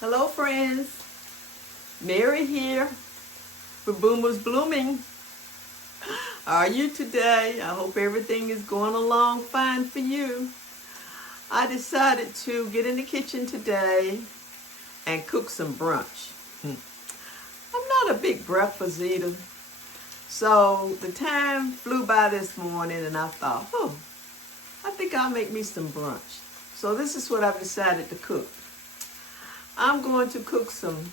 Hello friends, Mary here with Boomers Blooming. How are you today? I hope everything is going along fine for you. I decided to get in the kitchen today and cook some brunch. I'm not a big breakfast eater, so the time flew by this morning and I thought, I think I'll make me some brunch. So this is what I've decided to cook. I'm going to cook some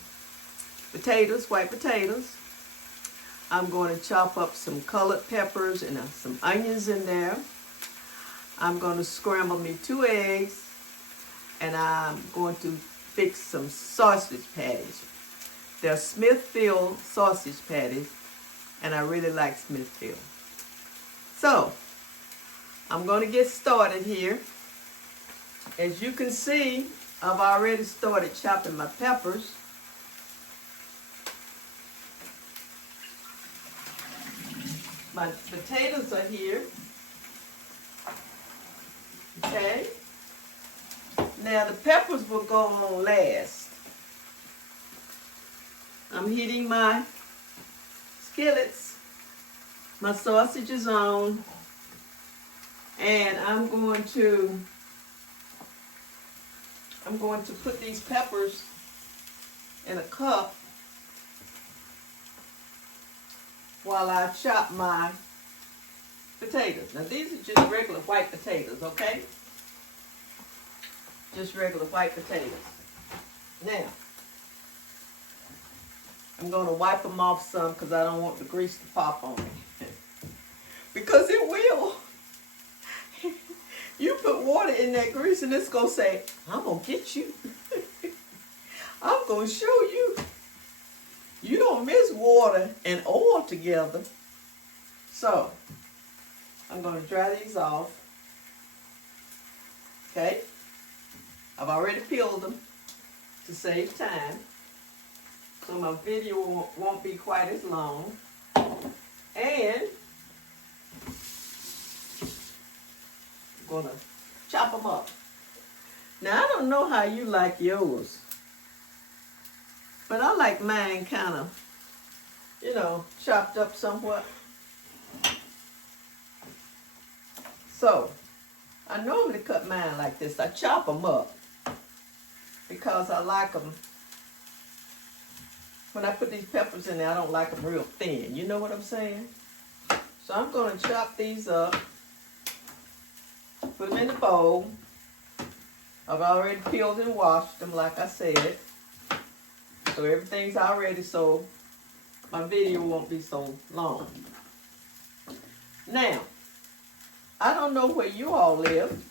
potatoes, white potatoes. I'm going to chop up some colored peppers and some onions in there. I'm going to scramble me 2 eggs, and I'm going to fix some sausage patties. They're Smithfield sausage patties, and I really like Smithfield. So, I'm going to get started here. As you can see, I've already started chopping my peppers. My potatoes are here. Okay. Now the peppers will go on last. I'm heating my skillets. My sausage is on. And I'm going to put these peppers in a cup while I chop my potatoes. Now these are just regular white potatoes, okay? Just regular white potatoes. Now, I'm going to wipe them off some because I don't want the grease to pop on me. Because it will. You put water in that grease and it's going to say, I'm going to get you. I'm going to show you. You don't mix water and oil together. So, I'm going to dry these off. Okay? I've already peeled them to save time. So my video won't be quite as long. And I'm going to chop them up. Now, I don't know how you like yours. But I like mine kind of, chopped up somewhat. So, I normally cut mine like this. I chop them up because I like them. When I put these peppers in there, I don't like them real thin. You know what I'm saying? So I'm going to chop these up, put them in the bowl. I've already peeled and washed them, like I said. So everything's already, so my video won't be so long. Now, I don't know where you all live,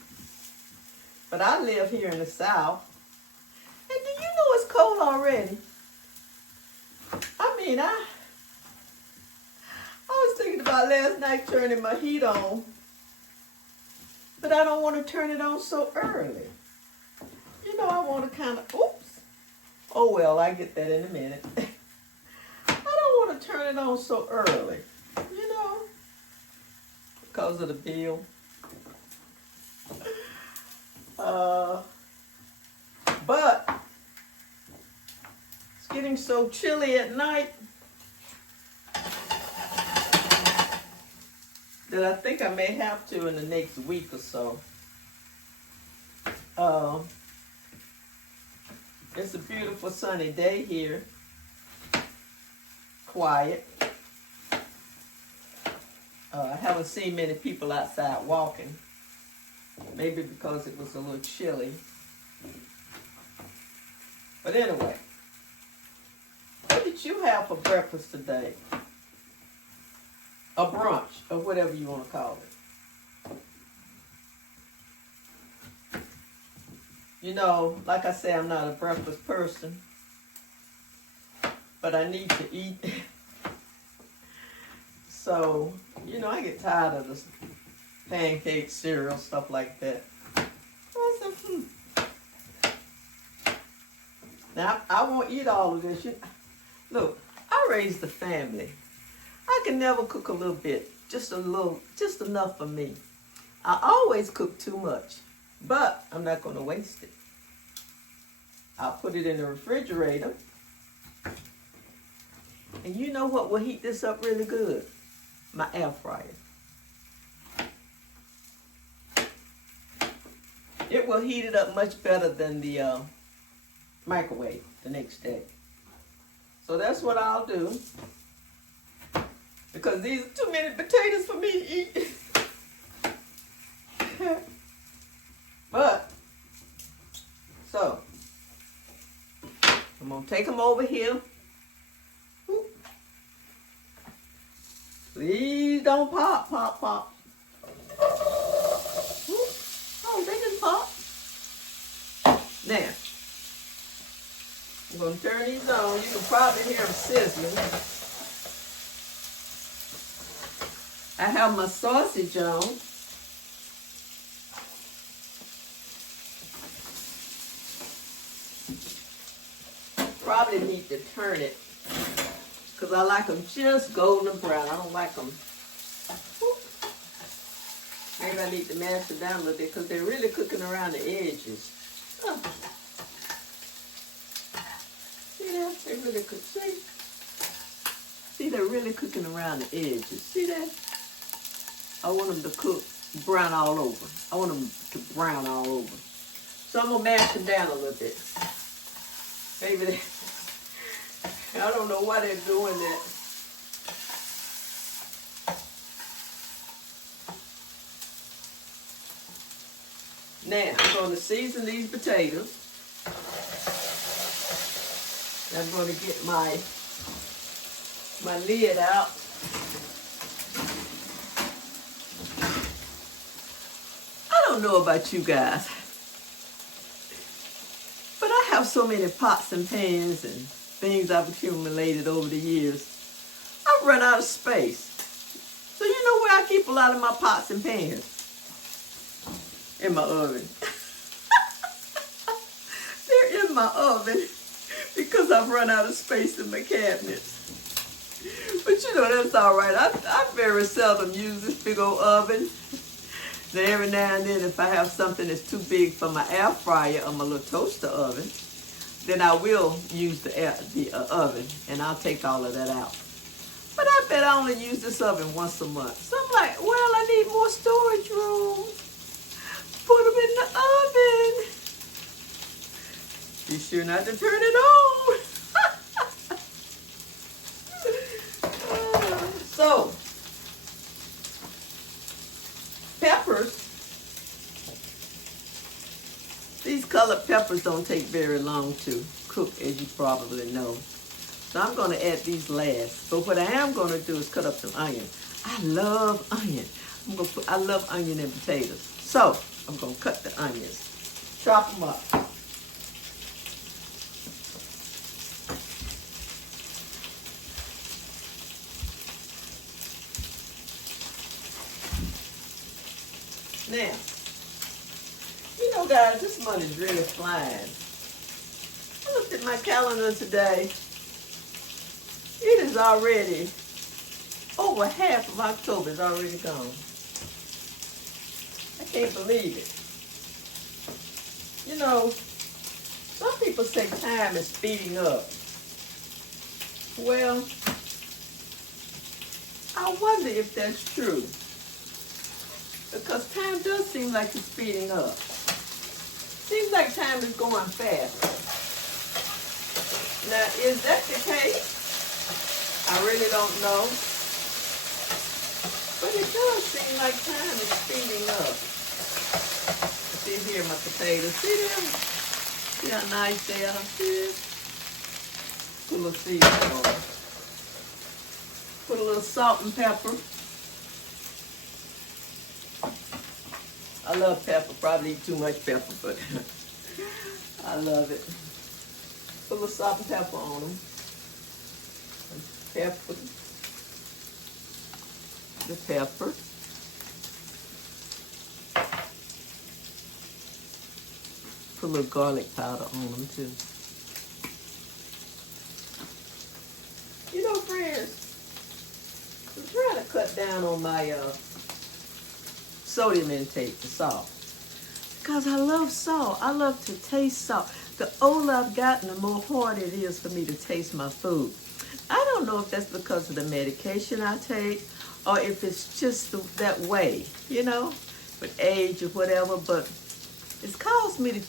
but I live here in the South. And do you know it's cold already? I mean, I was thinking about last night turning my heat on, but I don't want to turn it on so early. I want to kind of, oops. Oh, well, I get that in a minute. I don't want to turn it on so early, because of the bill. But it's getting so chilly at night that I think I may have to in the next week or so. It's a beautiful sunny day here. Quiet. I haven't seen many people outside walking. Maybe because it was a little chilly. But anyway, what did you have for breakfast today? A brunch, or whatever you want to call it. Like I say, I'm not a breakfast person, but I need to eat. So, I get tired of this pancake, cereal, stuff like that. So I said, Now, I won't eat all of this. Look, I raised a family. I can never cook a little bit, just enough for me. I always cook too much, but I'm not going to waste it. I'll put it in the refrigerator. And you know what will heat this up really good? My air fryer. It will heat it up much better than the microwave the next day. So that's what I'll do. Because these are too many potatoes for me to eat. But, so, I'm going to take them over here. Ooh. Please don't pop, pop, pop. Ooh. Oh, they didn't pop. Now, I'm going to turn these on. You can probably hear them sizzling. I have my sausage on. Probably need to turn it because I like them just golden brown. I don't like them. Maybe I need to mash it down a little bit because they're really cooking around the edges. Oh. See that? They really cook. See, they're really cooking around the edges. See that? I want them to cook brown all over. I want them to brown all over. So I'm gonna mash them down a little bit. Maybe they, I don't know why they're doing that. Now, I'm going to season these potatoes. I'm going to get my lid out. I don't know about you guys, but I have so many pots and pans and things I've accumulated over the years. I've run out of space. So you know where I keep a lot of my pots and pans? In my oven. They're in my oven because I've run out of space in my cabinets. But you know, that's all right. I very seldom use this big old oven. Then every now and then, if I have something that's too big for my air fryer or my little toaster oven, then I will use the oven, and I'll take all of that out. But I bet I only use this oven once a month. So I'm like, well, I need more storage room. Put them in the oven. Be sure not to turn it on. So, peppers. These colored peppers don't take very long to cook, as you probably know. So I'm going to add these last. But what I am going to do is cut up some onion. I love onion. I love onion and potatoes. So I'm going to cut the onions. Chop them up. Now, you know, guys, this month is really flying. I looked at my calendar today. It is already, over half of October is already gone. I can't believe it. You know, some people say time is speeding up. Well, I wonder if that's true. Because time does seem like it's speeding up. Seems like time is going faster. Now, is that the case? I really don't know. But it does seem like time is speeding up. See here, my potatoes. See them? See how nice they are? See? Put a little seasoning on it. Put a little salt and pepper. I love pepper. Probably eat too much pepper, but I love it. Put a little salt and pepper on them. Pepper. The pepper. Put a little garlic powder on them too. You know, friends, I'm trying to cut down on my sodium intake, the salt. because I love salt. I love to taste salt. The older I've gotten, the more hard it is for me to taste my food. I don't know if that's because of the medication I take or if it's just that way, you know, with age or whatever, but it's caused me to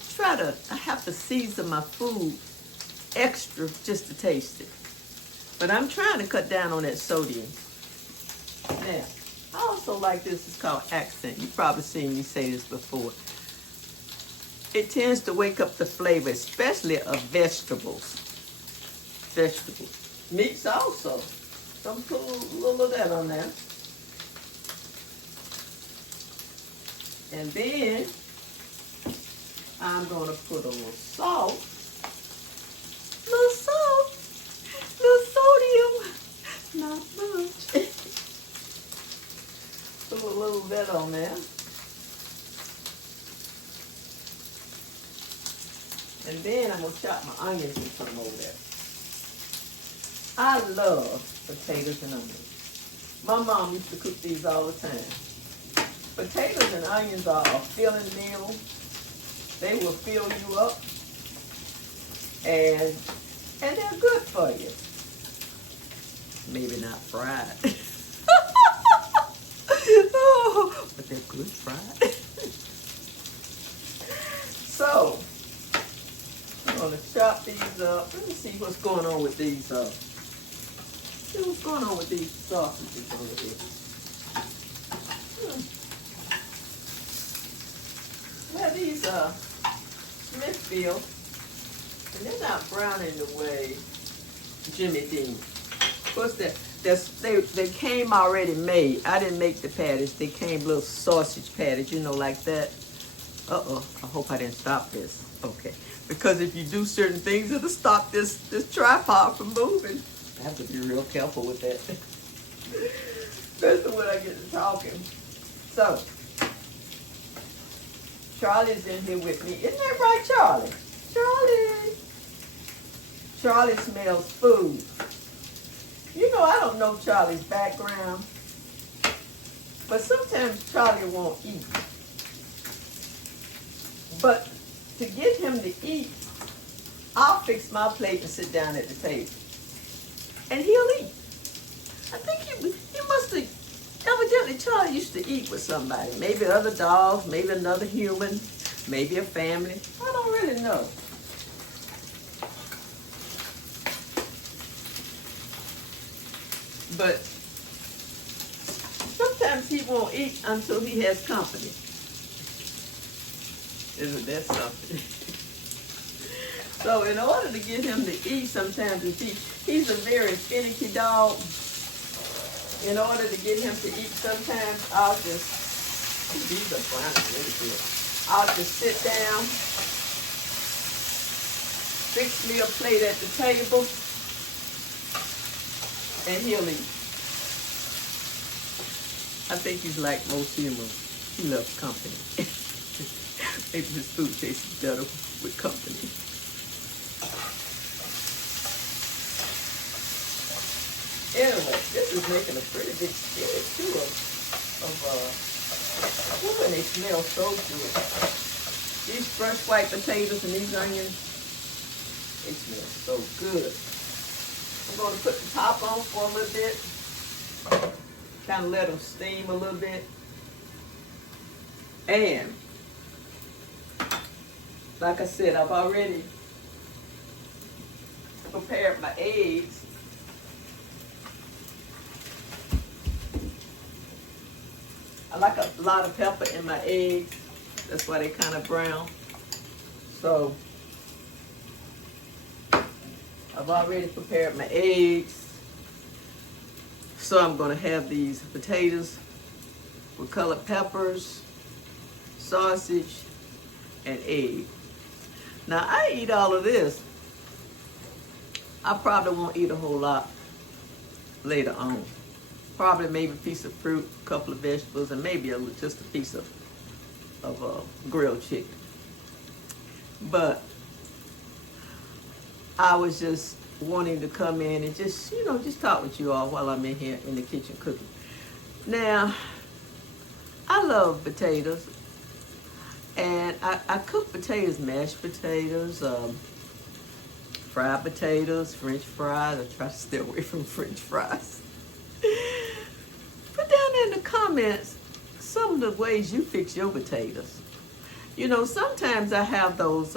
I have to season my food extra just to taste it. But I'm trying to cut down on that sodium. Now, I also like this. It's called accent. You've probably seen me say this before. It tends to wake up the flavor, especially of vegetables. Meats also. So I'm putting a little of that on there. And then I'm going to put a little salt. Little sodium. Not much. Put a little of that on there. And then I'm going to chop my onions and put them over there. I love potatoes and onions. My mom used to cook these all the time. Potatoes and onions are a filling meal. They will fill you up. And they're good for you. Maybe not fried. Oh, but they're good fried. So, I'm going to chop these up. Let me see what's going on with these. See what's going on with these sausages over here. Well, these Smithfield, and they're not browning the way Jimmy Dean. Of course, they came already made. I didn't make the patties. They came little sausage patties, you know, like that. Uh-oh, I hope I didn't stop this. Okay, because if you do certain things, it'll stop this tripod from moving. I have to be real careful with that. Especially when I get to talking. So, Charlie's in here with me. Isn't that right, Charlie? Charlie smells food. You know, I don't know Charlie's background, but sometimes Charlie won't eat. But to get him to eat, I'll fix my plate and sit down at the table. And he'll eat. I think he must have, evidently Charlie used to eat with somebody. Maybe other dogs, maybe another human, maybe a family. I don't really know. But sometimes he won't eat until he has company. Isn't that something? So in order to get him to eat, sometimes he's a very finicky dog. In order to get him to eat, sometimes I'll just, these are browning really good. I'll just sit down, fix me a plate at the table, and he'll eat. I think he's like most humans. He loves company. Maybe his food tastes better with company. Anyway, this is making a pretty big skillet too ooh, and they smell so good. These fresh white potatoes and these onions, they smell so good. I'm going to put the top on for a little bit. Kind of let them steam a little bit. And, like I said, I've already prepared my eggs. I like a lot of pepper in my eggs. That's why they kind of brown. So, I've already prepared my eggs. So I'm going to have these potatoes with colored peppers, sausage, and egg. Now I eat all of this. I probably won't eat a whole lot later on. Probably maybe a piece of fruit, a couple of vegetables, and maybe just a piece of grilled chicken. But I was just wanting to come in and just, just talk with you all while I'm in here in the kitchen cooking. Now, I love potatoes. And I cook potatoes, mashed potatoes, fried potatoes, French fries. I try to stay away from French fries. Put down in the comments some of the ways you fix your potatoes. You know, sometimes I have those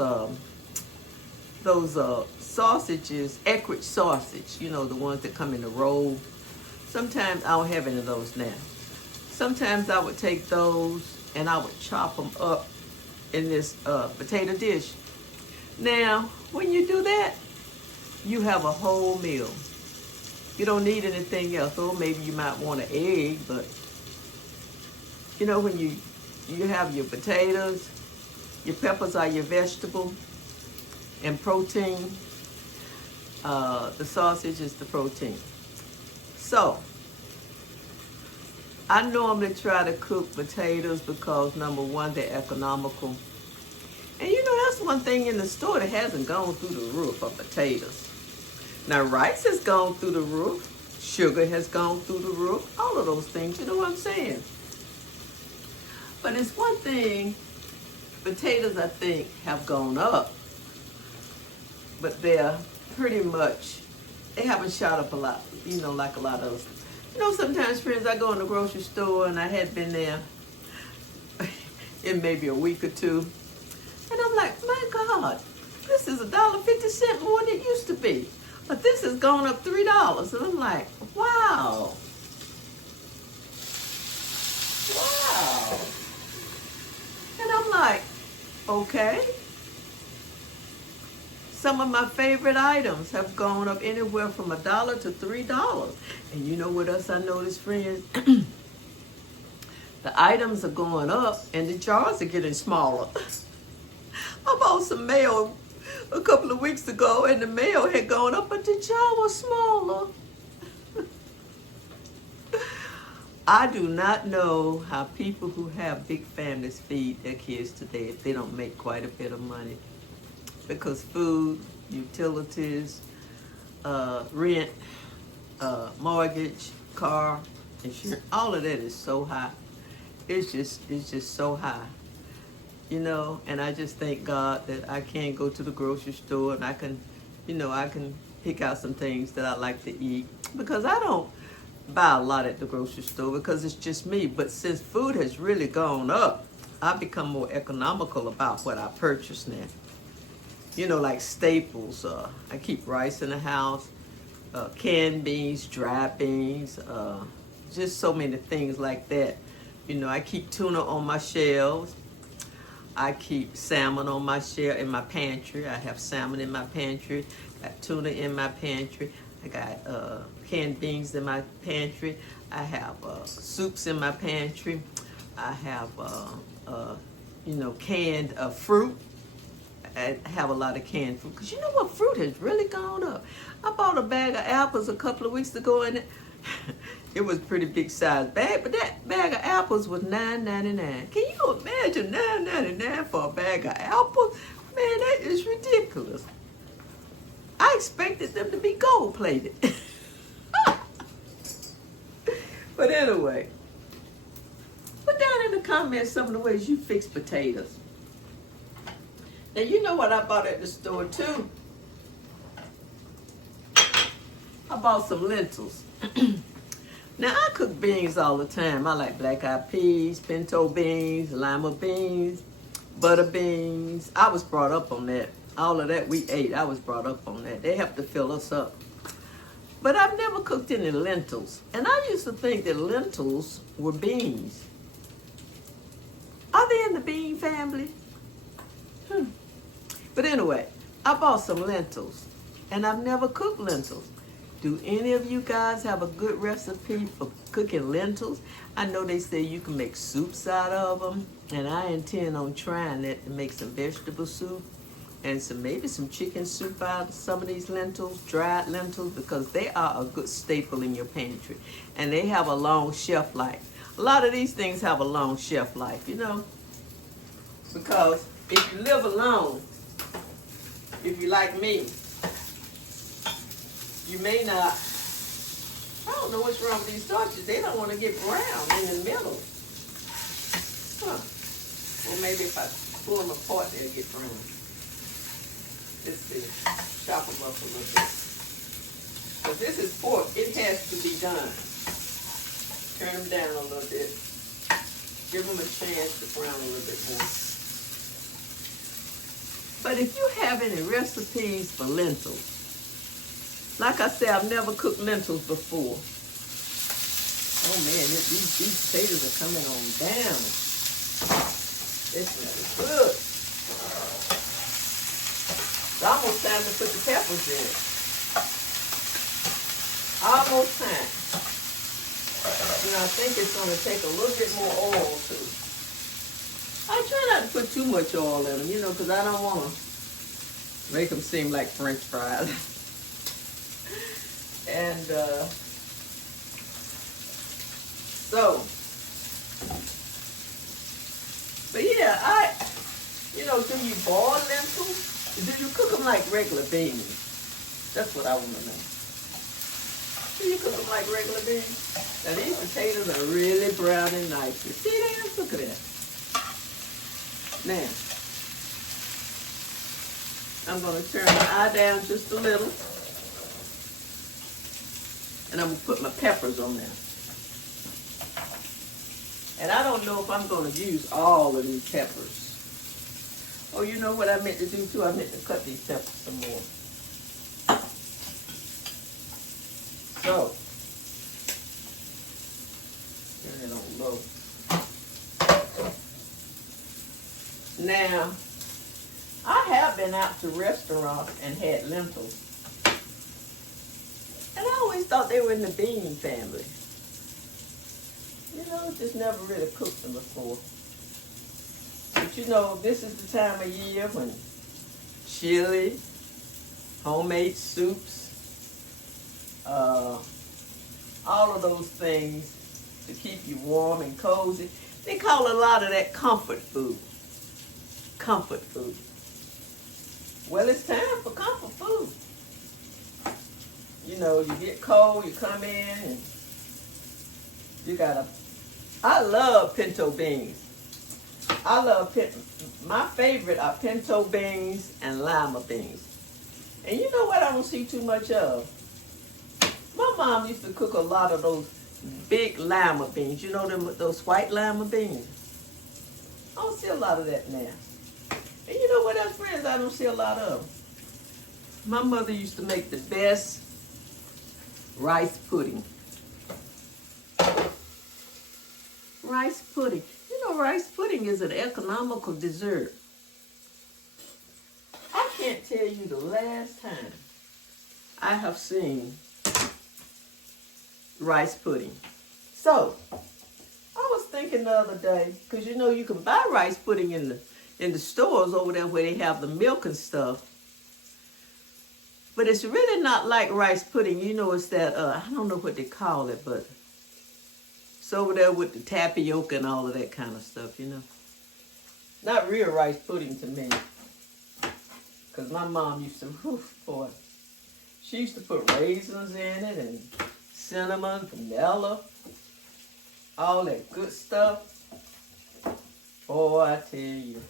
sausages, Eckrich sausage, you know, the ones that come in a roll. Sometimes I don't have any of those now. Sometimes I would take those and I would chop them up in this potato dish. Now, when you do that, you have a whole meal. You don't need anything else. Or maybe you might want an egg, but you know, when you have your potatoes, your peppers are your vegetable, and protein, the sausage is the protein. So, I normally try to cook potatoes because, number one, they're economical. And you know, that's one thing in the store that hasn't gone through the roof of potatoes. Now, rice has gone through the roof. Sugar has gone through the roof. All of those things, you know what I'm saying? But it's one thing, potatoes, I think, have gone up. But they're pretty much, they haven't shot up a lot, you know, like a lot of us. You know, sometimes, friends, I go in the grocery store and I had been there in maybe a week or two. And I'm like, my God, this is $1.50 more than it used to be. But this has gone up $3. And I'm like, wow. Wow. And I'm like, okay. Some of my favorite items have gone up anywhere from $1 to $3. And you know what else I noticed, friends? The items are going up and the jars are getting smaller. I bought some mayo a couple of weeks ago and the mayo had gone up, but the jar was smaller. I do not know how people who have big families feed their kids today if they don't make quite a bit of money. Because food, utilities, rent, mortgage, car, insurance, all of that is so high. It's just so high, you know. And I just thank God that I can go to the grocery store and I can, you know, I can pick out some things that I like to eat, because I don't buy a lot at the grocery store because it's just me. But since food has really gone up, I've become more economical about what I purchase now. You know, like staples. I keep rice in the house, canned beans, dry beans, just so many things like that. You know, I keep tuna on my shelves. I keep salmon on my shelf in my pantry. I have salmon in my pantry. Got tuna in my pantry. I got canned beans in my pantry. I have soups in my pantry. I have, you know, canned fruit. I have a lot of canned fruit, because you know what, fruit has really gone up. I bought a bag of apples a couple of weeks ago, and it was a pretty big size bag, but that bag of apples was $9.99. Can you imagine $9.99 for a bag of apples? Man, that is ridiculous. I expected them to be gold plated. But anyway, put down in the comments some of the ways you fix potatoes. Now, you know what I bought at the store, too? I bought some lentils. Now, I cook beans all the time. I like black-eyed peas, pinto beans, lima beans, butter beans. I was brought up on that. All of that we ate, I was brought up on that. They helped to fill us up. But I've never cooked any lentils. And I used to think that lentils were beans. Are they in the bean family? But anyway, I bought some lentils, and I've never cooked lentils. Do any of you guys have a good recipe for cooking lentils? I know they say you can make soups out of them, and I intend on trying that to make some vegetable soup and maybe some chicken soup out of some of these lentils, dried lentils, because they are a good staple in your pantry, and they have a long shelf life. A lot of these things have a long shelf life, you know, because if you live alone, if you like me, you may not, I don't know what's wrong with these starches. They don't want to get brown in the middle. Huh. Well, maybe if I pull them apart, they'll get brown. Let's see. Chop them up a little bit. But this is pork. It has to be done. Turn them down a little bit. Give them a chance to brown a little bit more. But if you have any recipes for lentils, like I said, I've never cooked lentils before. Oh man, these potatoes are coming on down. They smell good. It's almost time to put the peppers in. Almost time. You know, I think it's going to take a little bit more oil too. I try not to put too much oil in them, you know, because I don't want to make them seem like French fries. And but yeah, you know, do you boil lentils? Do you cook them like regular beans? That's what I want to know. Do you cook them like regular beans? Now these potatoes are really brown and nice. You see that? Look at that. Now, I'm going to turn my eye down just a little. And I'm going to put my peppers on there. And I don't know if I'm going to use all of these peppers. Oh, you know what I meant to do too? I meant to cut these peppers some more. So, turn it on low. Now, I have been out to restaurants and had lentils. And I always thought they were in the bean family. You know, just never really cooked them before. But you know, this is the time of year when chili, homemade soups, all of those things to keep you warm and cozy. They call a lot of that comfort food. Comfort food. Well, it's time for comfort food. You know, you get cold, you come in, and you gotta. I love pinto beans. My favorite are pinto beans and lima beans. And you know what I don't see too much of? My mom used to cook a lot of those big lima beans. You know them, those white lima beans? I don't see a lot of that now. And you know what else, friends, I don't see a lot of? My mother used to make the best rice pudding. Rice pudding. You know, rice pudding is an economical dessert. I can't tell you the last time I have seen rice pudding. So, I was thinking the other day, because you know you can buy rice pudding in the stores over there where they have the milk and stuff. But it's really not like rice pudding. You know, it's that, I don't know what they call it, but it's over there with the tapioca and all of that kind of stuff, you know. Not real rice pudding to me. Because my mom used to, boy, she used to put raisins in it and cinnamon, vanilla, all that good stuff. Boy, I tell you.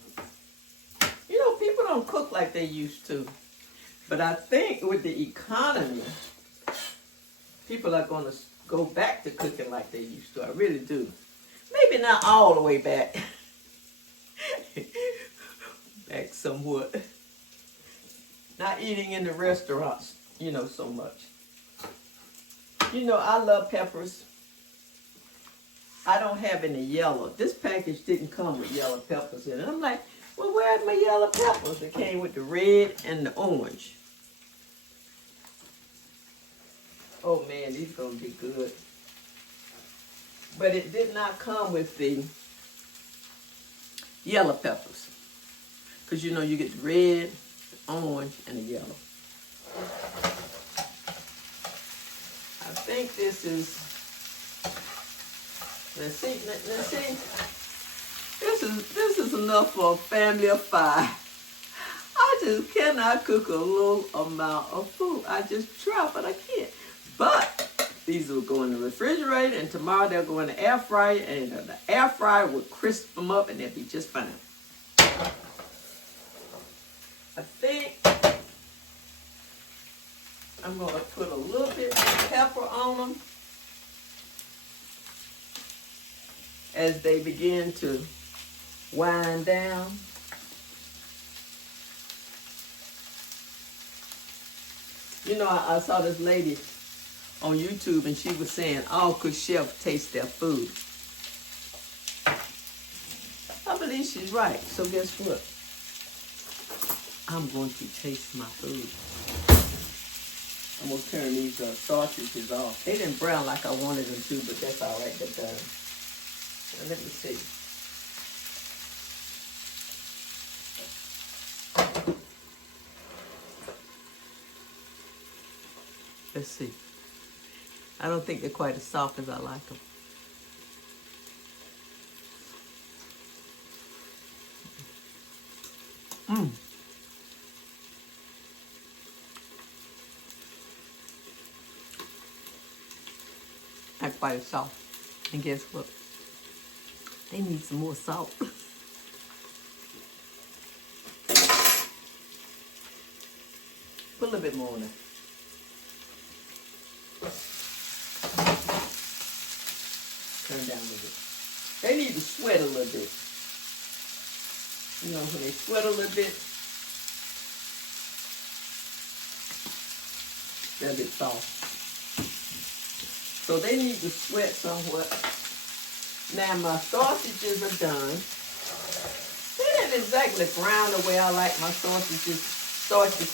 You know, people don't cook like they used to. But I think with the economy, people are going to go back to cooking like they used to. I really do. Maybe not all the way back. Back somewhat. Not eating in the restaurants, you know, so much. You know, I love peppers. I don't have any yellow. This package didn't come with yellow peppers in it. I'm like, well, where's my yellow peppers? It came with the red and the orange. Oh man, these gonna be good. But it did not come with the yellow peppers. Because you know you get the red, the orange, and the yellow. I think this is, let's see. This is enough for a family of 5. I just cannot cook a little amount of food. I just try, but I can't. But these will go in the refrigerator, and tomorrow they'll go in the air fryer, and the air fryer will crisp them up, and they'll be just fine. I think I'm going to put a little bit of pepper on them as they begin to wind down. You know, I saw this lady on YouTube and she was saying all good chefs taste their food. I believe she's right. So guess what? I'm going to taste my food. I'm going to turn these sausages off. They didn't brown like I wanted them to, but that's all right. They're done. Now, let me see. Let's see. I don't think they're quite as soft as I like them. Not quite as soft. And guess what? They need some more salt. Put a little bit more on there. Turn down a little bit. They need to sweat a little bit. You know, when they sweat a little bit, they're a bit soft. So they need to sweat somewhat. Now my sausages are done. They didn't exactly brown the way I like my sausage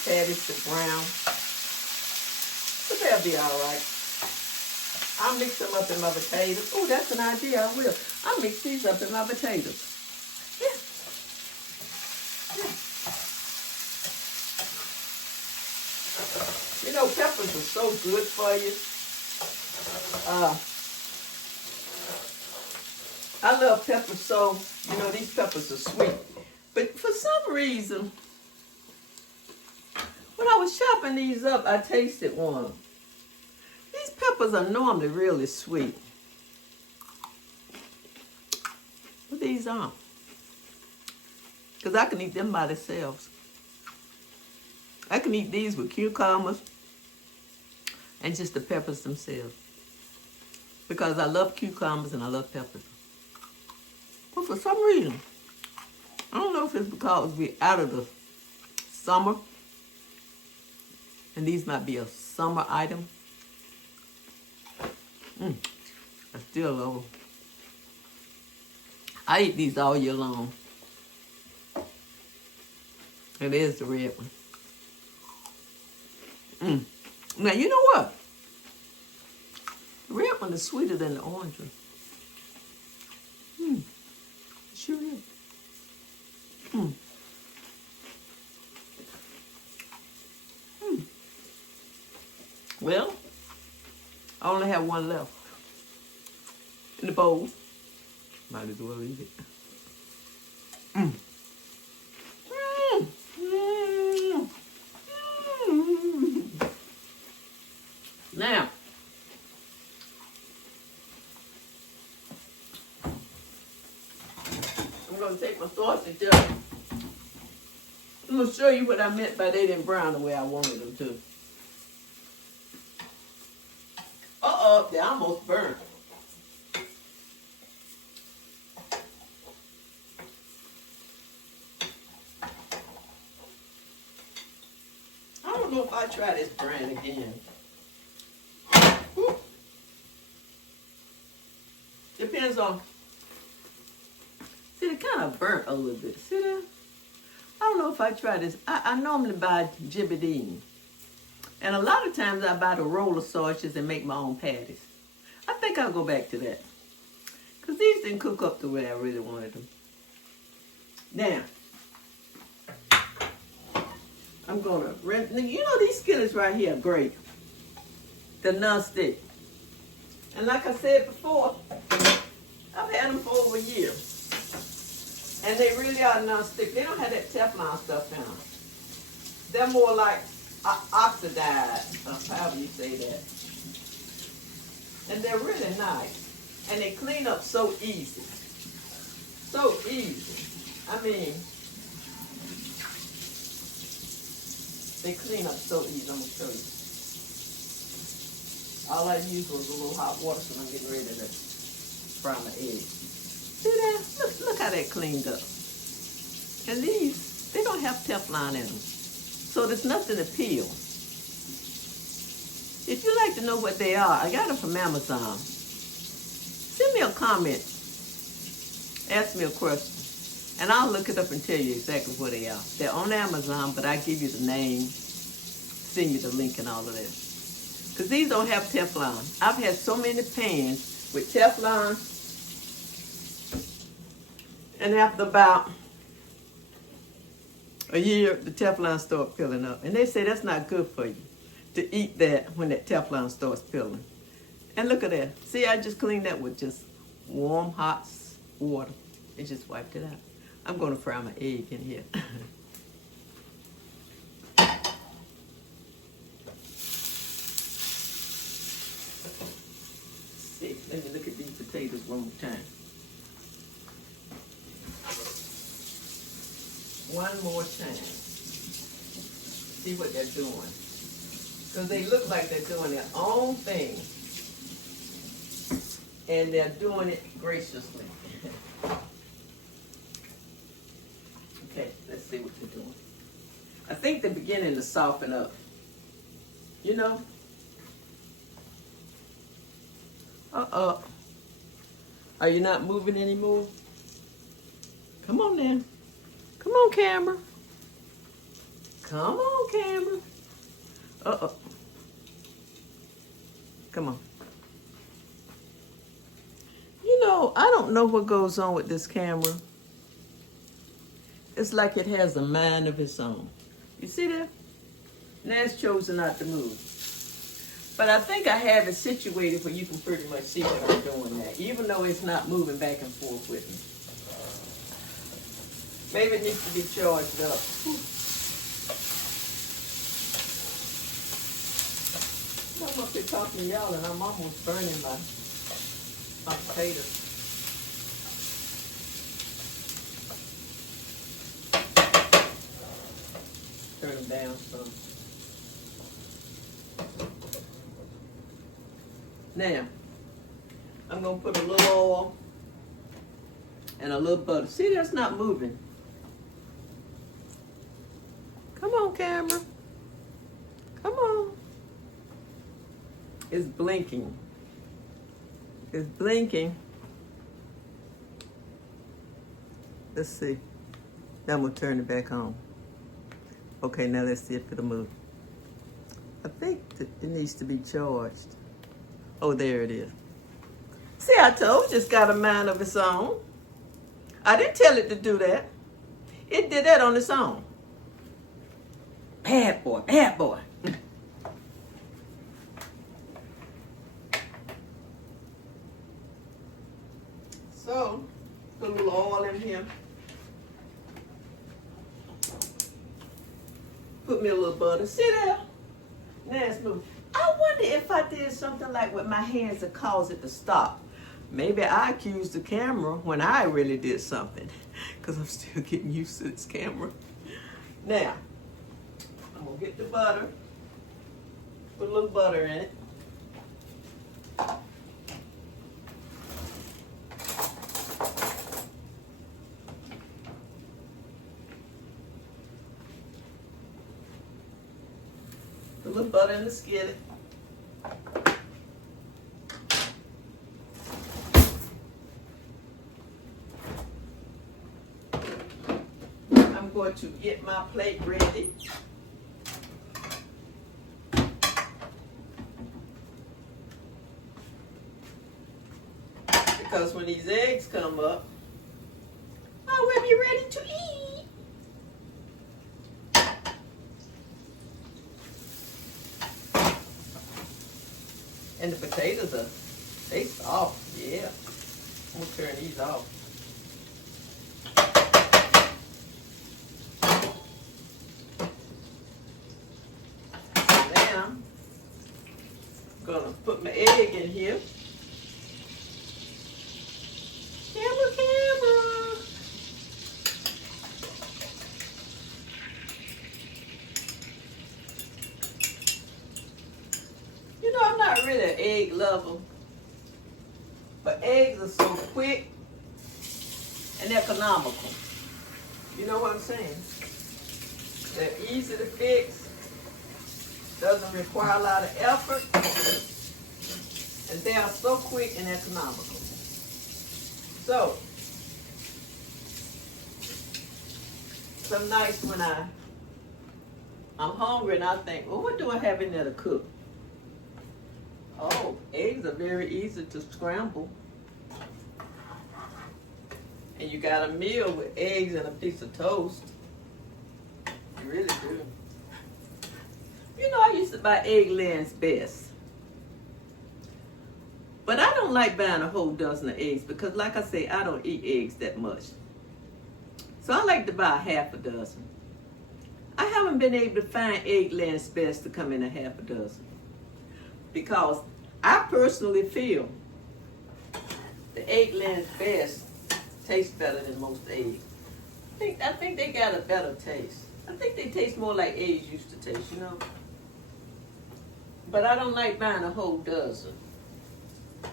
patties to brown. But they'll be all right. I'll mix them up in my potatoes. Oh, that's an idea, I will. I'll mix these up in my potatoes. Yeah. You know, peppers are so good for you. I love peppers so, you know, these peppers are sweet. But for some reason, when I was chopping these up, I tasted one. These peppers are normally really sweet. But these aren't. Because I can eat them by themselves. I can eat these with cucumbers and just the peppers themselves. Because I love cucumbers and I love peppers. But for some reason, I don't know if it's because we're out of the summer. And these might be a summer item. I still love them. I eat these all year long. And there's the red one. Now, you know what? The red one is sweeter than the orange one. It sure is. Well, I only have one left in the bowl. Might as well eat it. Now, I'm going to take my sausage up. I'm going to show you what I meant by they didn't brown the way I wanted them to. Uh-oh, they're almost burnt. I don't know if I try this brand again. Whew. Depends on. See, they kind of burnt a little bit. See that? I don't know if I try this. I normally buy Jibidine. And a lot of times I buy the roll of sausages and make my own patties. I think I'll go back to that. Because these didn't cook up the way I really wanted them. Now, I'm going to rinse. You know these skillets right here are great. They're non-stick. And like I said before, I've had them for over a year. And they really are non-stick. They don't have that Teflon stuff in them. They're more like oxidized, however you say that. And they're really nice. And they clean up so easy. So easy. I mean, They clean up so easy. I'm gonna show you. All I used was a little hot water, so I'm getting ready to fry my egg. See that? Look how that cleaned up. And these, they don't have Teflon in them, so there's nothing to peel. If you'd like to know what they are, I got them from Amazon. Send me a comment. Ask me a question. And I'll look it up and tell you exactly what they are. They're on Amazon, but I give you the name, send you the link and all of that. Because these don't have Teflon. I've had so many pans with Teflon, and after about a year, the Teflon started peeling up. And they say that's not good for you to eat that when that Teflon starts peeling. And look at that. See, I just cleaned that with just warm, hot water. It just wiped it out. I'm going to fry my egg in here. See, let me look at these potatoes one more time. One more time. See what they're doing. Because they look like they're doing their own thing. And they're doing it graciously. Okay, let's see what they're doing. I think they're beginning to soften up. You know? Are you not moving anymore? Come on now. Come on, camera. Come on, camera. Come on. You know, I don't know what goes on with this camera. It's like it has a mind of its own. You see that? Now it's chosen not to move. But I think I have it situated where you can pretty much see what I'm doing now, even though it's not moving back and forth with me. Maybe it needs to be charged up. I'm up here talking to y'all and I'm almost burning my potatoes. Turn them down some. Now, I'm going to put a little oil and a little butter. See, that's not moving. Come on, camera. Come on. It's blinking. It's blinking. Let's see. Now I'm going to turn it back on. Okay, now let's see if it'll move. I think that it needs to be charged. Oh, there it is. See, I told you it's got a mind of its own. I didn't tell it to do that. It did that on its own. Bad boy, bad boy. So, put a little oil in here. Put me a little butter. See that? Now it's moving. I wonder if I did something like with my hands that caused it to stop. Maybe I accused the camera when I really did something, because I'm still getting used to this camera. Now, I'm going to get the butter, put a little butter in it. Put a little butter in the skillet. I'm going to get my plate ready. Because when these eggs come up, I will be ready to eat. And the potatoes they soft, yeah. I'm gonna turn these off. Now, I'm gonna put my egg in here. Camera. not really an egg lover, but eggs are so quick and economical. You know what I'm saying? They're easy to fix, doesn't require a lot of effort, and they are so quick and economical. So, some nights when I'm hungry and I think, well, what do I have in there to cook? Oh, eggs are very easy to scramble. And you got a meal with eggs and a piece of toast. You really do. You know, I used to buy egg layings best. But I don't like buying a whole dozen of eggs because, like I say, I don't eat eggs that much. So I like to buy half a dozen. I haven't been able to find egg layings best to come in a half a dozen. Because I personally feel the egg layings best taste better than most eggs. I think they got a better taste. I think they taste more like eggs used to taste, you know. But I don't like buying a whole dozen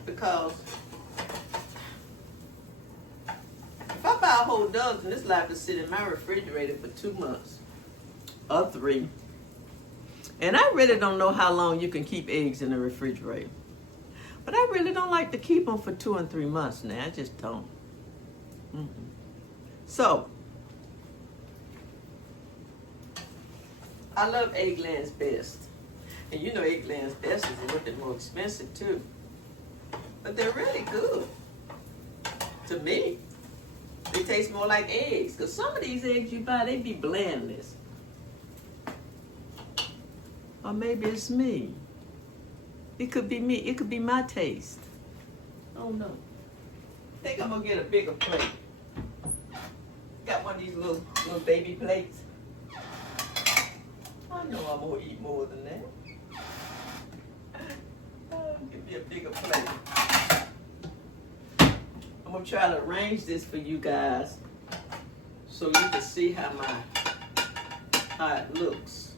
because if I buy a whole dozen, it's like to sit in my refrigerator for 2 months or 3. And I really don't know how long you can keep eggs in the refrigerator. But I really don't like to keep them for 2 and 3 months now. I just don't. So, I love egg layings best. And you know egg layings best is a little bit more expensive too. But they're really good. To me, they taste more like eggs. Because some of these eggs you buy, they be blandless. Or maybe it's me. It could be me. It could be my taste. I don't know. I think I'm going to get a bigger plate. Got one of these little baby plates. I know I'm going to eat more than that. Give me a bigger plate. I'm going to try to arrange this for you guys so you can see how it looks.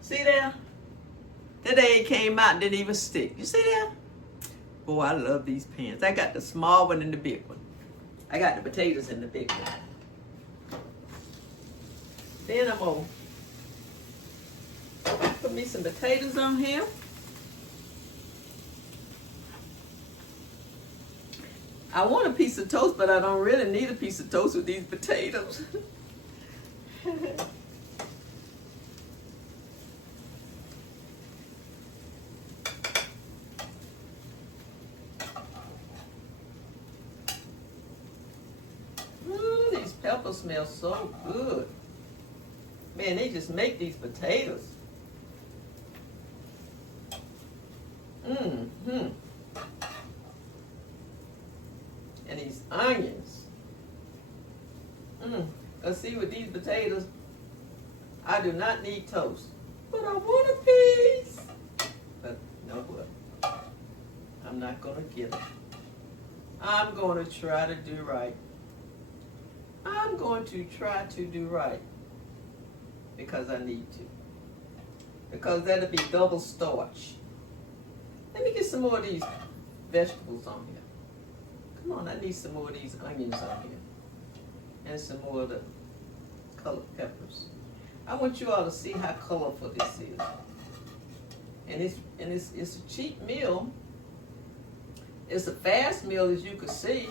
See there? That egg came out and didn't even stick. You see that? Boy, I love these pans. I got the small one and the big one. I got the potatoes in the big one. Then I'm going to put me some potatoes on here. I want a piece of toast, but I don't really need a piece of toast with these potatoes. These peppers smell so good. Man, they just make these potatoes. Mm-hmm. And these onions. Let's see, with these potatoes, I do not need toast. But I want a piece. But you know what? I'm not going to get it. I'm going to try to do right. I'm going to try to do right. Because I need to. Because that'll be double starch. Let me get some more of these vegetables on here. Come on, I need some more of these onions on here. And some more of the colored peppers. I want you all to see how colorful this is. And it's a cheap meal. It's a fast meal, as you can see.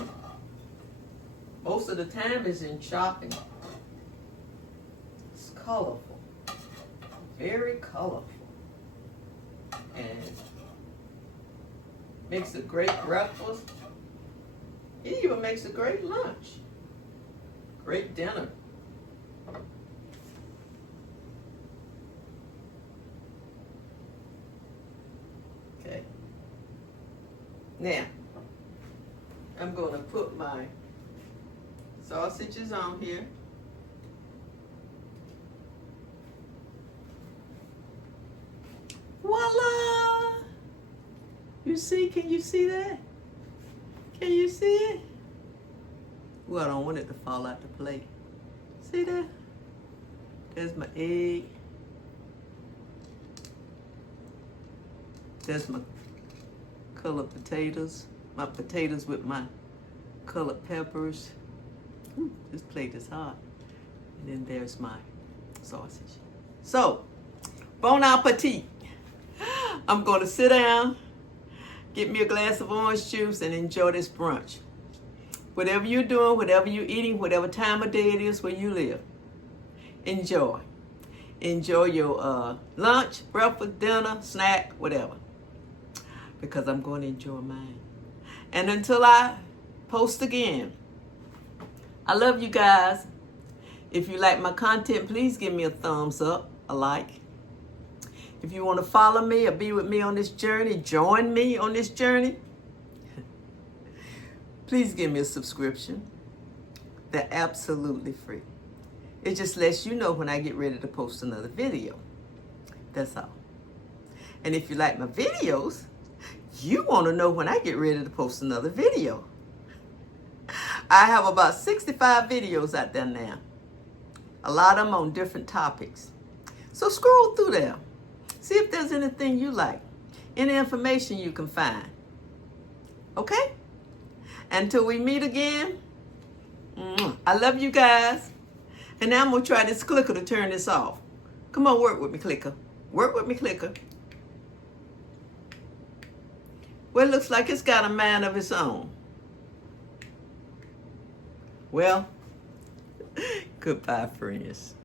Most of the time is in chopping. It's colorful. Very colorful. And makes a great breakfast. It even makes a great lunch. Great dinner. Okay. Now, I'm going to put my sausages on here. Voila! You see, can you see that? Can you see it? Well, I don't want it to fall out the plate. See that? There's my egg. There's my colored potatoes. My potatoes with my colored peppers. Ooh, this plate is hot. And then there's my sausage. So, bon appetit. I'm going to sit down, get me a glass of orange juice, and enjoy this brunch. Whatever you're doing, whatever you're eating, whatever time of day it is where you live, enjoy. Enjoy your lunch, breakfast, dinner, snack, whatever. Because I'm going to enjoy mine. And until I post again, I love you guys. If you like my content, please give me a thumbs up, a like. If you want to follow me or be with me on this journey, join me on this journey, please give me a subscription. They're absolutely free. It just lets you know when I get ready to post another video. That's all. And if you like my videos, you want to know when I get ready to post another video. I have about 65 videos out there now. A lot of them on different topics. So scroll through there. See if there's anything you like. Any information you can find. Okay? Until we meet again, I love you guys. And now I'm going to try this clicker to turn this off. Come on, work with me, clicker. Work with me, clicker. Well, it looks like it's got a mind of its own. Well, goodbye, friends.